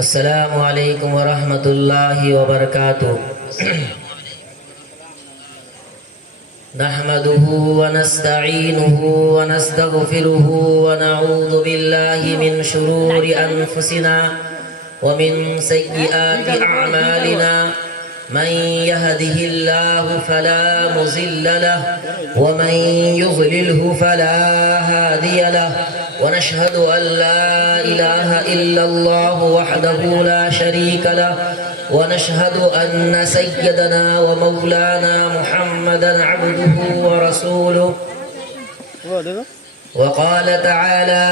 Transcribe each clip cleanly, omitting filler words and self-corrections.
السلام علیکم ورحمۃ اللہ وبرکاتہ نحمده ونستعینه ونستغفره ونعوذ باللہ من شرور انفسنا ومن سیئات اعمالنا من يهده الله فلا مضل له ومن يضلله فلا هادي له ونشهد أن لا إله إلا الله وحده لا شريك له ونشهد أن سيدنا ومولانا محمدا عبده ورسوله وقال تعالى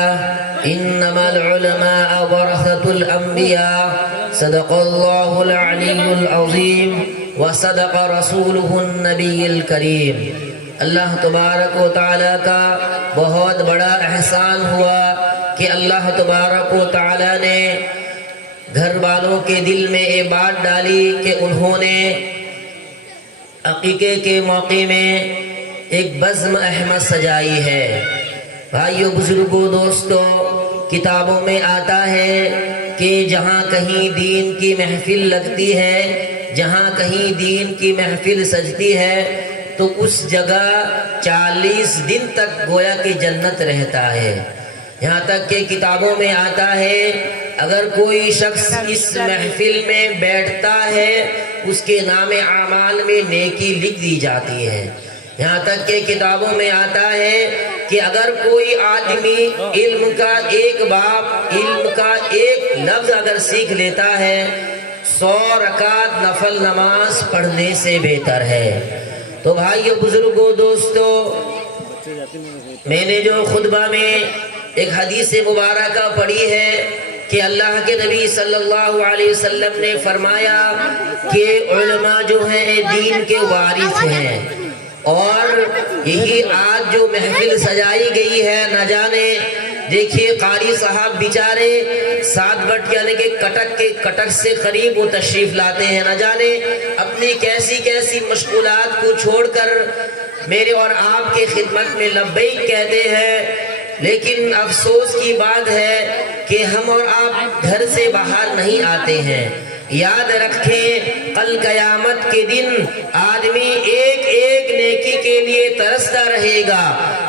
إنما العلماء ورثة الأنبياء صدق الله العلي العظيم وصدق رسوله النبي الكريم۔ اللہ تبارک و تعالیٰ کا بہت بڑا احسان ہوا کہ اللہ تبارک و تعالیٰ نے گھر والوں کے دل میں یہ بات ڈالی کہ انہوں نے عقیقے کے موقع میں ایک بزم احمد سجائی ہے۔ بھائیو، بزرگوں، دوستوں، کتابوں میں آتا ہے کہ جہاں کہیں دین کی محفل لگتی ہے، جہاں کہیں دین کی محفل سجتی ہے تو اس جگہ 40 دن تک گویا کہ جنت رہتا ہے۔ یہاں تک کہ کتابوں میں آتا ہے اگر کوئی شخص اس محفل میں بیٹھتا ہے اس کے نام اعمال میں نیکی لکھ دی جاتی ہے۔ یہاں تک کہ کتابوں میں آتا ہے کہ اگر کوئی آدمی علم کا ایک باب، علم کا ایک لفظ اگر سیکھ لیتا ہے 100 رکعت نفل نماز پڑھنے سے بہتر ہے۔ تو بھائیو، بزرگوں، دوستوں، میں نے جو خطبہ میں ایک حدیث مبارکہ پڑھی ہے کہ اللہ کے نبی صلی اللہ علیہ وسلم نے فرمایا کہ علماء جو ہیں دین کے وارث ہیں، اور یہی آج جو محفل سجائی گئی ہے، نہ جانے دیکھیے قاری صاحب بیچارے 7 بٹ یعنی کہ کٹک کے کٹک سے قریب وہ تشریف لاتے ہیں، نہ جانے اپنی کیسی کیسی مشغولات کو چھوڑ کر میرے اور آپ کے خدمت میں لبیک کہتے ہیں، لیکن افسوس کی بات ہے کہ ہم اور آپ گھر سے باہر نہیں آتے ہیں۔ یاد رکھیں کل قیامت کے دن آدمی ایک ایک نیکی کے لیے ترستا رہے گا۔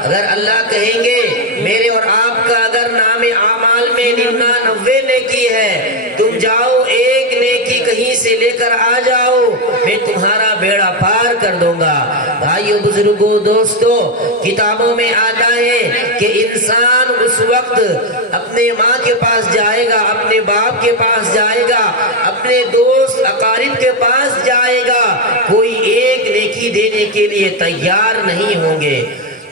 اگر اللہ کہیں گے میرے اور آپ کا اگر نام اعمال میں 99 نیکی ہے، تم جاؤ ایک نیکی کہیں سے لے کر آ جاؤ، میں تمہارا بیڑا پار کر دوں گا۔ بھائیو، بزرگوں، دوستوں، کتابوں میں آتا ہے کہ انسان اس وقت اپنے ماں کے پاس جائے گا، اپنے باپ کے پاس جائے گا، اپنے دوست اقارب کے پاس جائے گا، کوئی ایک نیکی دینے کے لیے تیار نہیں ہوں گے۔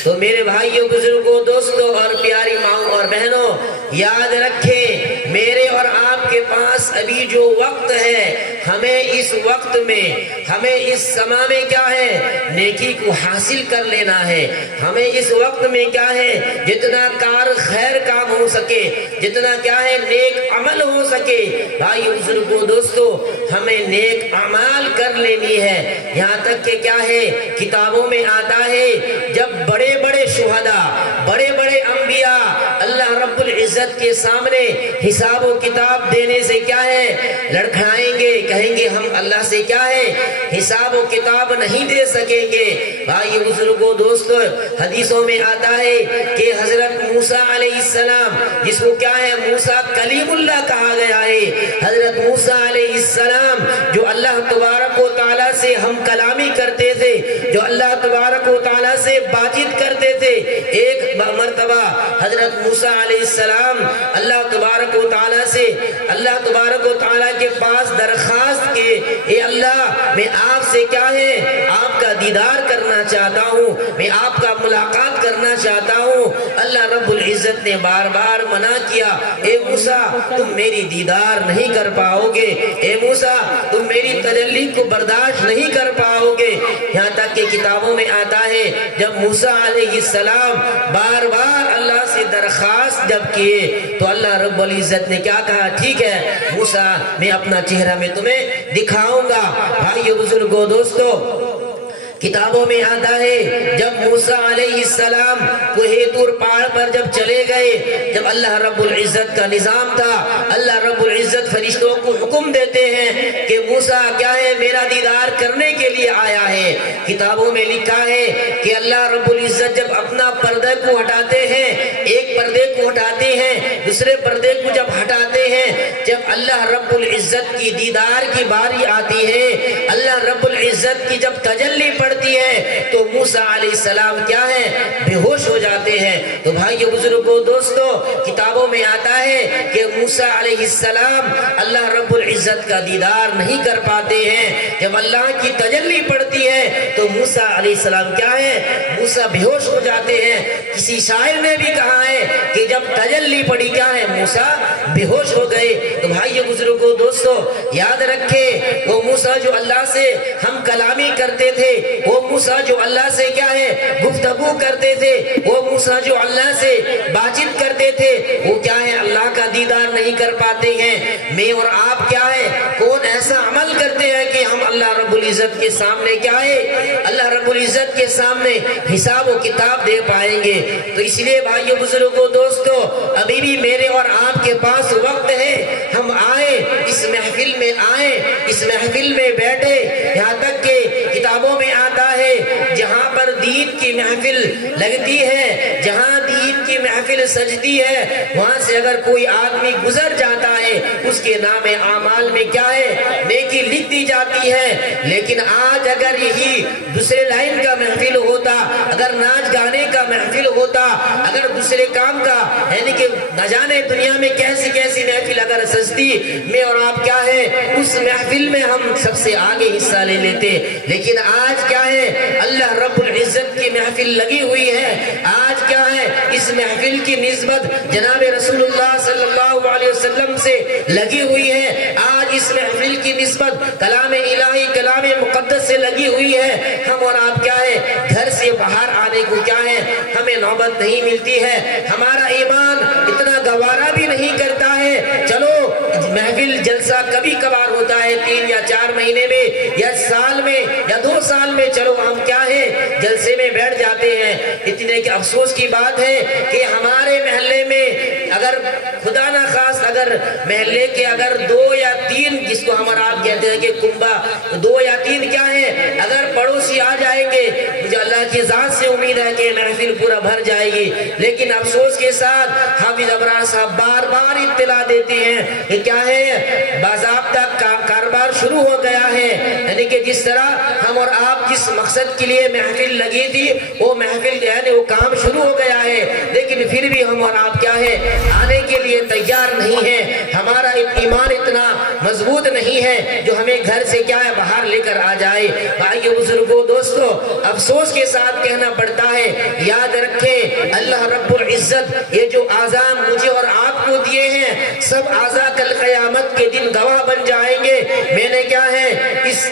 تو میرے بھائیوں، بزرگوں، دوستوں اور پیاری ماؤں اور بہنوں، یاد رکھیں میرے اور آپ کے پاس ابھی جو وقت ہے، ہمیں اس وقت میں، ہمیں اس سما میں کیا ہے، نیکی کو حاصل کر لینا ہے۔ ہمیں اس وقت میں کیا ہے، جتنا کار خیر کام ہو سکے، جتنا کیا ہے نیک عمل ہو سکے، بھائی بزرگوں، دوستوں، ہمیں نیک عمل کر لینی ہے۔ یہاں تک کہ کیا ہے، کتابوں میں آتا ہے جب بڑے بڑے شہداء، بڑے بڑے انبیاء اللہ رب العزت کے سامنے حساب و کتاب دینے سے کیا ہے لڑکھائیں گے، کہیں گے ہم اللہ سے کیا ہے حساب و کتاب نہیں دے سکیں گے۔ بھائی بزرگوں، دوستوں، حدیثوں میں آتا ہے کہ حضرت موسیٰ علیہ السلام، جس کو کیا ہے موسیٰ کلیم اللہ کہا گیا ہے، حضرت موسیٰ علیہ السلام جو اللہ تبارک و تعالیٰ سے ہم کلامی کرتے تھے، جو اللہ تبارک و تعالیٰ سے بات چیت کرتے تھے، ایک مرتبہ حضرت موسیٰ علیہ السلام اللہ تبارک و تعالیٰ سے، اللہ تبارک و تعالیٰ کے پاس درخواست کے، اے اللہ میں آپ سے کیا ہے آپ کا دیدار کرنا چاہتا ہوں، میں آپ کا ملاقات کرنا چاہتا ہوں۔ اللہ رب العزت نے بار بار منع کیا، اے موسیٰ تم میری دیدار نہیں کر پاؤ گے، اے موسیٰ تم میری تجلی کو برداشت نہیں کر پاؤ گے۔ یہاں تک کہ کتابوں میں آتا ہے جب موسیٰ علیہ السلام بار بار اللہ سے درخواست جب کیے تو اللہ رب العزت نے کیا کہا، ٹھیک ہے موسیٰ میں اپنا چہرہ میں تمہیں دکھاؤں گا۔ بھائیو، بزرگوں، دوستو، کتابوں میں آتا ہے جب موسیٰ علیہ السلام کوہ طور پہاڑ پر جب چلے گئے، جب اللہ رب العزت کا نظام تھا، اللہ رب العزت فرشتوں کو حکم دیتے ہیں کہ موسیٰ کیا ہے میرا دیدار کرنے کے لیے آیا ہے۔ کتابوں میں لکھا ہے کہ اللہ رب العزت جب اپنا پردے کو ہٹاتے ہیں، ایک پردے کو ہٹاتے ہیں، دوسرے پردے کو جب ہٹاتے ہیں، جب اللہ رب العزت کی دیدار کی باری آتی ہے، اللہ رب العزت کی جب تجلی پڑتی ہے تو موسیٰ علیہ السلام کیا ہے بے ہوش ہو جاتے ہیں۔ تو بھائیو بزرگوں دوستو، کتابوں میں آتا ہے کہ موسیٰ علیہ السلام اللہ رب العزت کا دیدار نہیں کر پاتے ہیں۔ جب اللہ کی تجلی پڑتی ہے تو موسیٰ علیہ السلام کیا ہے موسیٰ بے ہوش ہو جاتے ہیں۔ کسی شاعر نے بھی کہا ہے کہ جب تجلی پڑی کیا ہے موسیٰ بے ہوش ہو گئے۔ تو بھائیو بزرگوں دوستو یاد رکھے وہ موسیٰ جو اللہ سے ہم کلامی کرتے تھے، وہ موسیٰ جو اللہ سے کیا ہے گفتگو کرتے تھے، وہ موسیٰ جو اللہ سے بات چیت کرتے تھے، وہ کیا ہے اللہ کا دیدار نہیں کر پاتے ہیں۔ میں اور آپ کیا ہے کون ایسا عمل کرتے ہیں کہ ہم اللہ رب العزت کے سامنے کیا ہے اللہ رب العزت کے سامنے حساب و کتاب دے پائیں گے۔ تو اس لیے بھائیو بزرگوں دوستو ابھی بھی میرے اور آپ کے پاس وقت ہے، ہم آئیں اس محفل میں، آئیں اس محفل میں بیٹھے، یہاں تک کہ کتابوں میں آتا ہے جہاں پر دین کی محفل لگتی ہے، جہاں دین کی محفل سجتی ہے، وہاں سے اگر کوئی آدمی گزر جاتا ہے اس کے نام اعمال میں کیا ہے نیکی لکھ دی جاتی ہے۔ لیکن آج اگر یہی دوسرے لائن کا محفل ہوتا، اگر ناچ گانے کا محفل ہوتا، اگر دوسرے کام کا یعنی کہ نہ جانے دنیا میں کیسی کیسی محفل اگر سجتی، میں اور آپ کیا ہے اس محفل میں ہم سب سے آگے حصہ لے لیتے۔ لیکن آج کیا ہے اللہ رب العزت کی محفل لگی ہوئی ہے، آج کیا ہے اس محفل کی نسبت جناب رسول اللہ صلی اللہ علیہ وسلم سے لگی ہوئی ہے، آج اس محفل کی نسبت کلام الہی کلام مقدس سے لگی ہوئی ہے۔ ہم اور آپ کیا ہے گھر سے باہر آنے کو کیا ہے ہمیں نوبت نہیں ملتی ہے، ہمارا ایمان اتنا گوارا بھی نہیں کرتا ہے۔ چلو محفل جلسہ کبھی کبھار ہوتا ہے 3 یا 4 مہینے میں یا سال میں یا 2 سال میں، چلو ہم کیا ہے جلسے میں بیٹھ جاتے ہیں۔ اتنے کہ افسوس کی بات ہے کہ ہمارے محلے میں اگر خدا نہ خواست اگر محلے کے اگر 2 یا 3 جس کو ہمارا آپ کہتے ہیں کہ کنبہ 2 یا 3 کیا ہے اگر پڑوسی آ جائیں گے، مجھے اللہ کی ذات سے امید ہے کہ محفل پورا بھر جائے گی۔ لیکن افسوس کے ساتھ حافظ ابرار صاحب بار بار اطلاع دیتے ہیں کہ کیا ہے باضابطہ کاروبار شروع ہو گیا ہے، یعنی کہ جس طرح ہم اور آپ جس مقصد کے لیے محفل لگی تھی وہ محفل یعنی وہ کام شروع ہو گیا ہے، لیکن پھر بھی ہم اور آپ کیا ہے آنے کے لیے تیار نہیں ہے۔ ہمارا ایمان اتنا مضبوط نہیں ہے جو ہمیں گھر سے کیا ہے باہر لے کر آ جائے۔ بھائیو بزرگوں دوستو افسوس کے ساتھ کہنا پڑتا ہے، یاد رکھیں اللہ رب العزت یہ جو اعضاء مجھے اور آپ کو دیے ہیں سب اعضاء کل قیامت کے دن گواہ بن جائیں گے۔ میں نے کیا ہے اس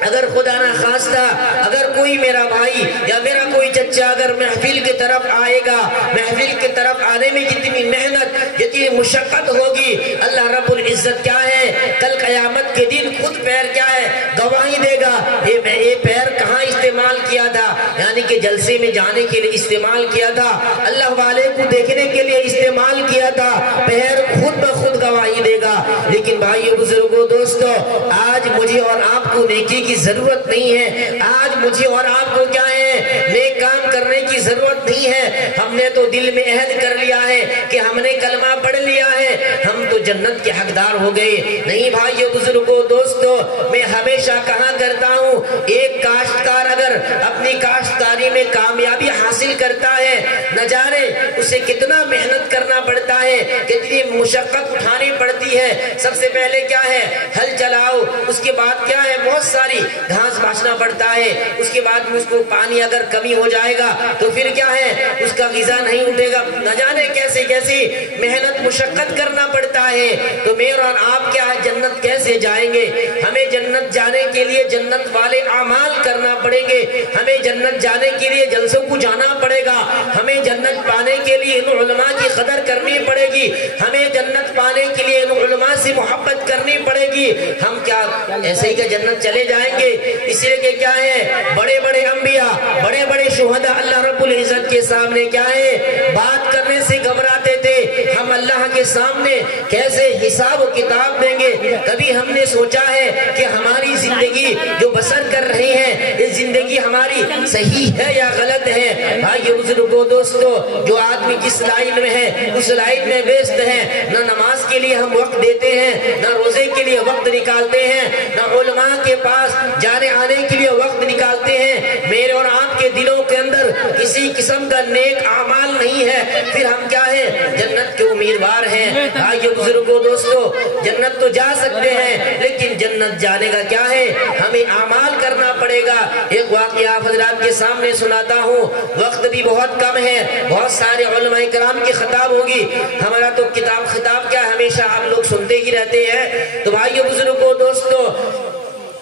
اگر خدا نہ خواستہ اگر کوئی میرا بھائی یا میرا کوئی چچا اگر محفل کی طرف آئے گا، محفل کی طرف آنے میں جتنی محنت جتنی مشقت ہوگی اللہ رب العزت کیا ہے کل قیامت کے دن خود پیر کیا ہے گواہی دے گا، یہ پیر کہاں استعمال کیا تھا، یعنی کہ جلسے میں جانے کے لیے استعمال کیا تھا، اللہ والے کو دیکھنے کے لیے استعمال کیا تھا، پیر خود بخود گواہی دے گا۔ لیکن بھائیو بزرگوں دوستو آج مجھے اور آپ کو نیکی کی ضرورت نہیں ہے، آج مجھے اور آپ کو کیا ہے نیک کام کرنے کی ضرورت نہیں ہے۔ ہم نے تو دل میں عہد کر لیا ہے کہ ہم نے کلمہ پڑھ لیا ہے، ہم تو جنت کے حقدار ہو گئے۔ نہیں بھائیو بزرگوں دوستو میں ہمیشہ کہا کرتا ہوں ایک کاشتکار اگر اپنی کاشتکاری میں کامیابی حاصل کرتا ہے نہ جانے اسے کتنا محنت کرنا پڑتا ہے، کتنی مشقت اٹھانی پڑتی ہے۔ سب سے پہلے کیا ہے ہل چلاؤ، اس کے بعد کیا ہے بہت ساری گھاس بچنا پڑتا ہے، اس کے بعد اس کو پانی اگر کمی ہو جائے گا تو پھر کیا ہے اس کا غذا نہیں اٹھے گا، نہ جانے کیسے کیسی محنت مشقت کرنا پڑتا ہے۔ تو میرا اور آپ کیا ہے جنت کیسے جائیں گے؟ ہمیں جنت جانے کے لیے جنت والے اعمال کرنا پڑیں گے، ہمیں جنت جانے کے لیے جلسوں کو جانا پڑے گا، ہمیں جنت پانے کے لیے ان علماء کی قدر کرنی پڑے گی، ہمیں جنت پانے کے لیے ان علماء سے محبت کرنی پڑے گی۔ گی ہم کیا ایسے ہی کہ جنت چلے جائیں گے؟ اس لیے کہ کیا ہے بڑے بڑے انبیاء بڑے بڑے شہداء اللہ رب العزت کے سامنے کیا ہے بات کرنے سے گھبراتے تھے، ہم اللہ کے سامنے کیسے حساب و کتاب دیں گے؟ کبھی ہم نے سوچا ہے کہ ہماری زندگی جو بسر کر رہے ہیں یہ زندگی ہماری صحیح ہے یا غلط ہے؟ بھائیو بزرگو دوستو، جو آدمی جس لائن میں ہے اس لائن میں ویست ہے، نہ نماز کے لیے ہم وقت دیتے ہیں، نہ روزے کے لیے وقت نکالتے ہیں، نہ علماء کے پاس جانے آنے کے لیے وقت نکالتے ہیں، میرے اور آپ کے دلوں کے اندر کسی قسم کا نیک اعمال نہیں ہے، پھر ہم کیا ہے جنت کے امیدوار ہیں؟ بھائیو بزرگو دوستو، جنت تو جا سکتے ہیں لیکن جنت جانے کا کیا ہے ہمیں اعمال کرنا پڑے گا۔ ایک واقعہ آپ حضرات کے سامنے سناتا ہوں، وقت بھی بہت کم ہے، بہت سارے علماء کرام کی خطاب ہوگی، ہمارا تو کتاب خطاب کیا ہمیشہ آپ لوگ سنتے ہی رہتے ہیں۔ تو بھائیو بزرگو دوستو،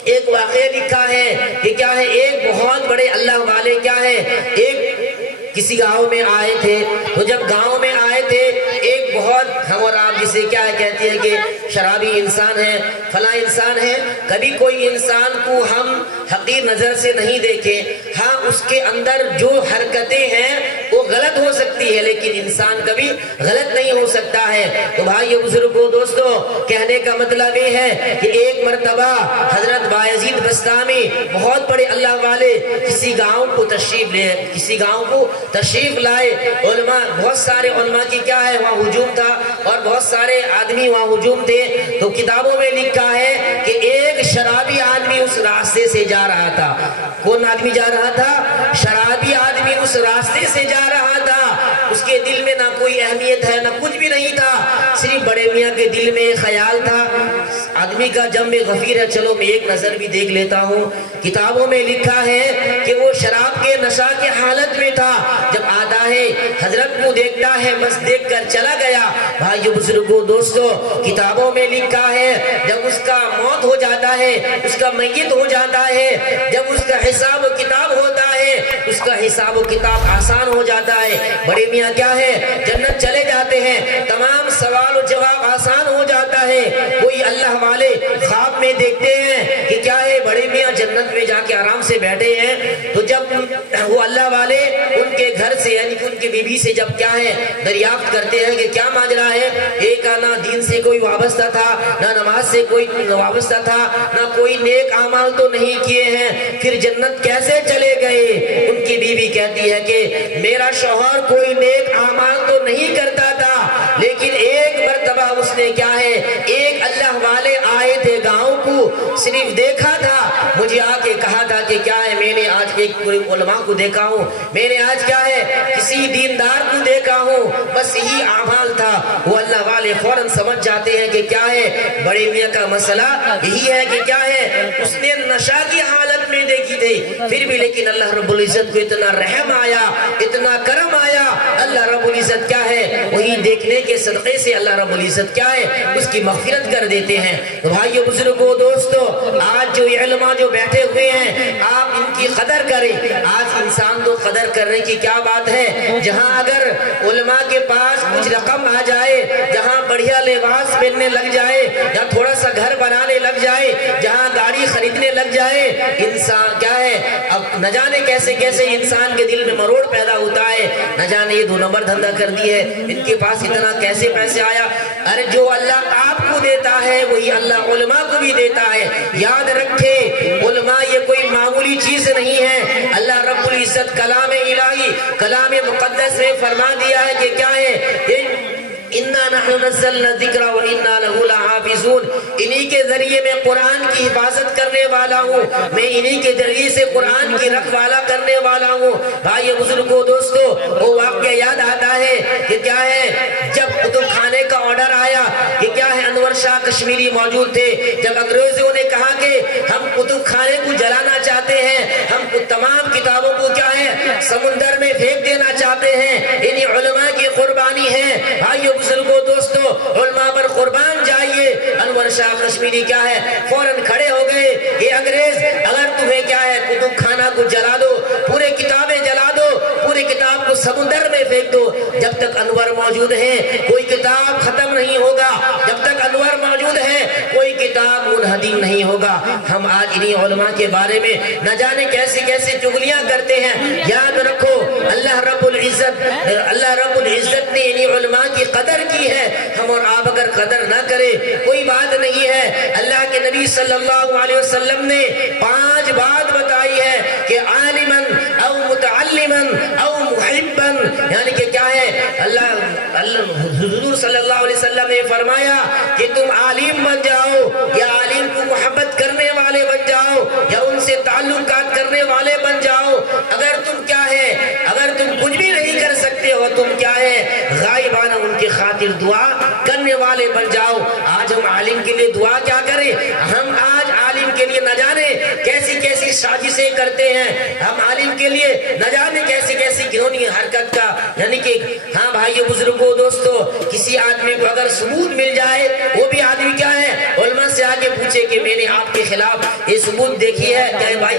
ایک واقعہ لکھا ہے کہ کیا ہے ایک بہت بڑے اللہ والے کیا ہے ایک کسی گاؤں میں آئے تھے، تو جب گاؤں میں آئے تھے ایک بہت ہم اور آپ جسے کیا کہتے ہیں کہ شرابی انسان ہے، فلاں انسان ہے، کبھی کوئی انسان کو ہم حقیر نظر سے نہیں دیکھیں، ہاں اس کے اندر جو حرکتیں ہیں وہ غلط ہو سکتی ہے لیکن انسان کبھی غلط نہیں ہو سکتا ہے۔ تو بھائیو بزرگو دوستو، کہنے کا مطلب یہ ہے کہ ایک مرتبہ حضرت بایزید بسطامی بہت بڑے اللہ والے کسی گاؤں کو تشریف لائے، علماء بہت سارے علماء کی کیا ہے وہاں ہجوم تھا اور بہت سارے آدمی وہاں ہجوم تھے۔ تو کتابوں میں لکھا ہے کہ ایک شرابی آدمی اس راستے سے جا رہا تھا۔ کون آدمی جا رہا تھا؟ شرابی آدمی اس راستے سے جا رہا تھا، اس کے دل میں نہ کوئی اہمیت ہے نہ کچھ بھی نہیں تھا، صرف بڑے میاں کے دل میں خیال تھا آدمی کا جنب غفیر ہے، چلو میں ایک نظر بھی دیکھ لیتا ہوں۔ کتابوں میں لکھا ہے کہ وہ شراب کے نشہ کے حالت میں تھا، جب آتا ہے حضرت کو دیکھتا ہے بس دیکھ کر چلا گیا۔ بھائیو بزرگو دوستو، کتابوں میں لکھا ہے جب اس کا موت ہو جاتا ہے، اس کا میت ہو جاتا ہے، جب اس کا حساب و کتاب ہوتا ہے، اس کا حساب و کتاب آسان ہو جاتا ہے، بڑے میاں کیا ہے جنت چلے جاتے ہیں، تمام سوال و جواب آسان ہو جاتا ہے۔ کوئی اللہ والے خواب میں دیکھتے ہیں کہ کیا ہے بڑے میاں جنت میں جا کے آرام سے بیٹھے ہیں، تو جب وہ اللہ والے ان کے گھر سے یعنی ان کی بیوی سے جب کیا ہے دریافت کرتے ہیں کہ کیا ماجرا ہے، ایک نہ دین سے کوئی وابستہ تھا، نہ نماز سے کوئی وابستہ تھا، نہ کوئی نیک اعمال تو نہیں کیے ہیں، پھر جنت کیسے چلے گئے؟ ان کی بیوی کہتی ہے کہ میرا شوہر کوئی نیک اعمال تو نہیں کرتا تھا، لیکن ایک مرتبہ اس نے کیا ہے ایک اللہ والے آئے تھے گاؤں کو، صرف دیکھا تھا، مجھے آ کے کہا تھا کہ کیا ہے میں نے آج ایک علماء کو دیکھا ہوں، میں نے آج کیا ہے کسی دیندار کو دیکھا ہوں، بس یہی اعمال تھا۔ وہ اللہ والے فوراً سمجھ جاتے ہیں کہ کیا ہے بڑے میاں کا مسئلہ یہی ہے کہ کیا ہے اس نے نشہ کی حالت میں دیکھی تھی، پھر بھی لیکن اللہ رب العزت کو اتنا رحم آیا، اتنا کرم آیا، اللہ رب العزت کیا ہے وہی دیکھنے کے صدقے سے اللہ رب العزت کیا ہے اس کی مغفرت کر دیتے ہیں۔ تو بھائیو بزرگو دوستو، آج جو علماء جو بیٹھے ہوئے ہیں آپ ان کی قدر کریں۔ آج انسان تو قدر کرنے کی کیا بات ہے، جہاں اگر علماء کے پاس کچھ رقم آ جائے، جہاں بڑھیا لباس پہننے لگ جائے، جہاں تھوڑا سا گھر بنانے لگ جائے، جہاں گاڑی خریدنے لگ جائے، انسان کیا ہے اب نہ جانے کیسے کیسے انسان کے دل میں مروڑ پیدا ہوتا ہے، نہ جانے یہ 2 نمبر دھندا کر دی ہے، ان کے پاس اتنا کیسے پیسے آیا۔ ارے جو اللہ آپ کو دیتا ہے وہی اللہ علماء کو بھی دیتا ہے، یاد رکھے علماء یہ کوئی معمولی چیز نہیں ہے۔ اللہ رب العزت کلام الہی کلام مقدس میں فرما دیا ہے کہ کیا ہے اِنَّا نَحْنُ نَزَّلْنَا الذِّكْرَ وَإِنَّا لَهُ لَحَافِظُونَ، انہی کے ذریعے میں قرآن کی حفاظت کرنے والا ہوں، میں انہی کے ذریعے سے قرآن کی رکھوالا کرنے والا ہوں۔ بھائی بزرگو دوستو، وہ واقعہ یاد آتا ہے کہ کیا ہے جب کتب خانے کا آرڈر آیا کہ کیا ہے انور شاہ کشمیری موجود تھے، جب انگریزوں نے کہا کہ ہم کتب خانے کو جلانا چاہتے ہیں، ہم تمام کتابوں کو کیا ہے سمندر میں پھینک دینا چاہتے ہیں، انہی علماء کی قربانی ہے۔ بھائیو بزرگو دوستو، علماء پر قربان جائیے۔ انور شاہ کشمیری کیا ہے فوراً کھڑے ہو گئے، یہ انگریز اگر تمہیں کیا ہے کتب خانہ کو جلا دو، پورے کتابیں جلا دو، پوری کتاب کو سمندر میں پھینک دو، جب تک انور موجود ہے کوئی کتاب ختم نہیں ہوگا، جب تک انور موجود ہے کوئی کتاب منہدم نہیں ہوگا۔ ہم آج انہی علماء کے بارے میں نہ جانے کیسی کیسی چغلیاں کرتے ہیں۔ یاد رکھو اللہ رب العزت نے انہی علماء کی قدر کی ہے۔ ہم اور آپ اگر قدر نہ کرے کوئی بات نہیں ہے۔ اللہ کے نبی صلی اللہ علیہ وسلم نے 5 بات بتائی ہے کہ عالماً او متعلماً او محباً، یعنی کہ کیا ہے، حضور صلی اللہ علیہ وسلم نے فرمایا کہ تم عالم بن جاؤ یا عالم کو محبت کرنے والے بن جاؤ یا ان سے تعلقات کرنے والے بن جاؤ۔ اگر تم کیا ہے، اگر تم کچھ بھی نہیں کر سکتے ہو، تم کیا ہے، غائبانہ ان کی خاطر دعا کرنے والے بن جاؤ۔ آج ہم عالم کے لیے دعا کیا کریں؟ ہم آج عالم کے لیے نہ جانے کیسی کیسی سازشیں کرتے ہیں۔ ہم عالم کے لیے نہ جانے کیسی کیسی گھنونی حرکت کا، یعنی کہ ہاں بھائیو بزرگوں دوستو، کسی آدمی کو اگر ثبوت مل جائے، وہ بھی آدمی کیا ہے، علماء سے آگے پوچھے کہ میں نے آپ کے خلاف یہ ثبوت دیکھی ہے، کیا بھائی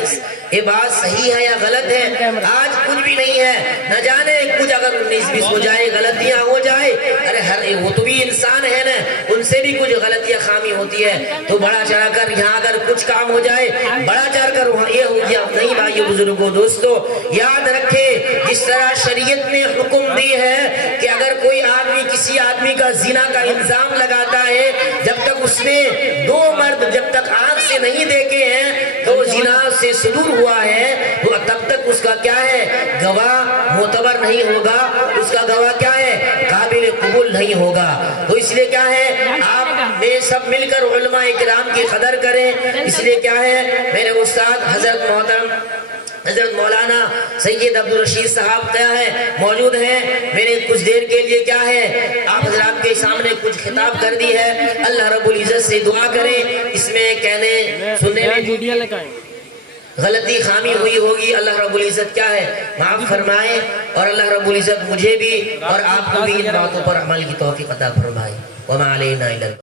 یہ بات صحیح ہے یا غلط ہے؟ آج کچھ بھی نہیں ہے، نہ جانے کچھ اگر 19-20 ہو جائے، غلطیاں ہو جائے، ارے وہ تو بھی انسان ہے نا، ان سے بھی کچھ غلطیاں خامی ہوتی ہے، تو بڑا چڑھا کر یہاں اگر کچھ کام ہو جائے، بڑا چڑھ کر وہاں یہ ہو گیا نہیں۔ بھائیو بزرگوں دوستو، یاد رکھے جس طرح شریعت نے حکم دی ہے کہ اگر کوئی آدمی کسی آدمی کا زنا کا الزام لگاتا ہے، جب تک اس نے 2 مرد جب تک آنکھ سے نہیں دیکھے ہیں تو زنا سے صدور ہوا ہے، تو تب تک اس کا کیا ہے، گواہ معتبر نہیں ہوگا، اس کا گواہ کیا ہے، قابل قبول نہیں ہوگا۔ تو اس لیے کیا ہے، آپ میں سب مل کر علماء کرام کی قدر کریں۔ اس لیے کیا ہے، میرے استاد حضرت محترم حضرت مولانا سید عبدالرشید صاحب کیا ہے موجود ہیں، میں نے کچھ دیر کے لیے کیا ہے آپ حضرات کے سامنے کچھ خطاب کر دی ہے۔ اللہ رب العزت سے دعا کریں، اس میں کہنے سننے میں غلطی خامی ہوئی ہوگی، اللہ رب العزت کیا ہے معاف فرمائے، اور اللہ رب العزت مجھے بھی اور آپ کو بھی ان باتوں پر عمل کی توفیق عطا فرمائے۔ وما علینا الا